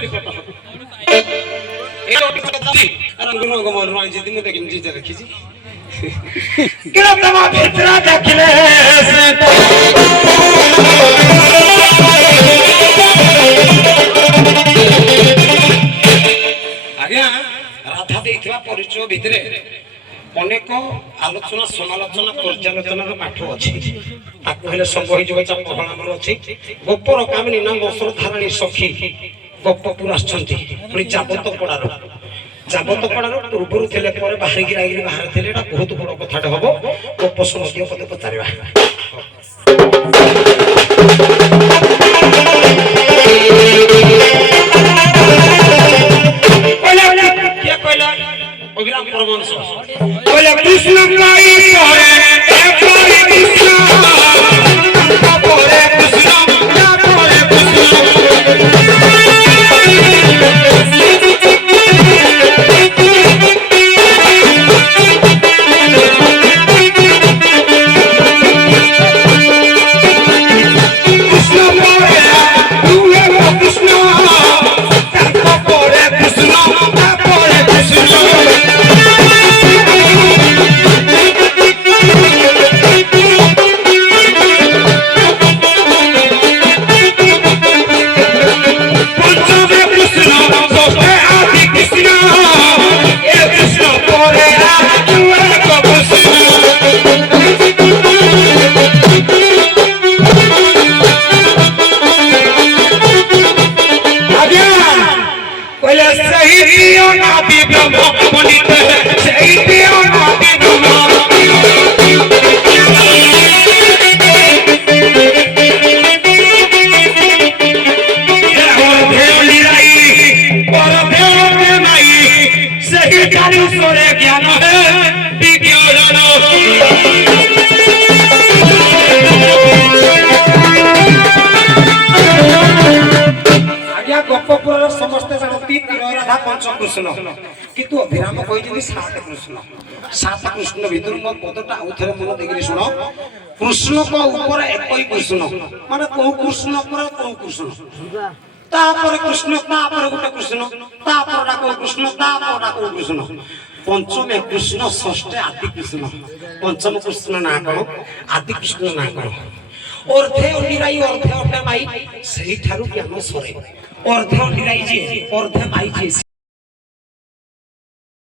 শৈলী কথা হবে এই অটিকাটি আর গুণ গমন হয় যে দিনে দেখি নিজে রেখেছি কেন তোমার ভিতরা দেখিলে আজ্ঞা রাধা দেইଥିବା ପରିଚୟ ଭିତରେ ଅନେକ ଆଲୋଚନା ସମାଲୋଚନା ପର୍ଯ୍ୟାଲୋଚନାର ପାଠ ଅଛି ତାକୁ ହେଲେ ସବୁ ହେଇଯିବ ଚାପ ଆମର ଅଛି ଗୋପର କାମିନୀ ନାମ ଅସରଧାରଣୀ ସଖୀ ଗୋପ ପୁରା ଆସିଛନ୍ତି ପୁଣି ଯାବତପଡ଼ାର ପୂର୍ବରୁ ଥିଲେ ପରେ ବାହାରିକି ରାଗିକି ବାହାରେ ଥିଲେ ଏଇଟା ବହୁତ ବଡ଼ କଥାଟା ହବ ଗୋପ ସମସ୍ତ ପଦେ ପଚାରିବା অভিরাম পরমহংস বলে কৃষ্ণ কাই পরে কৃষ্ণ পরে কৃষ্ণ পরে কৃষ্ণ समस्ते जानती राधा पंचकृष्ण किंतु अभिराम कही सात कृष्ण भीतर मो पदटा आउथरे मन देखि सुनो कृष्ण को ऊपर एक ही कृष्ण माने को कृष्ण पर को कृष्ण तापर कृष्ण तापर गोटे कृष्ण तापर को कृष्ण तापर को कृष्ण पंचम कृष्ण षष्ठ आदि कृष्ण पंचम कृष्ण ना कौन आदि कृष्ण ना कौन अर्धे अनिराई अर्धे अटे माई सही ठारू ज्ञान सरे अर्धे अनिराई जे अर्धे माई जे